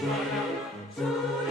Solo, solo.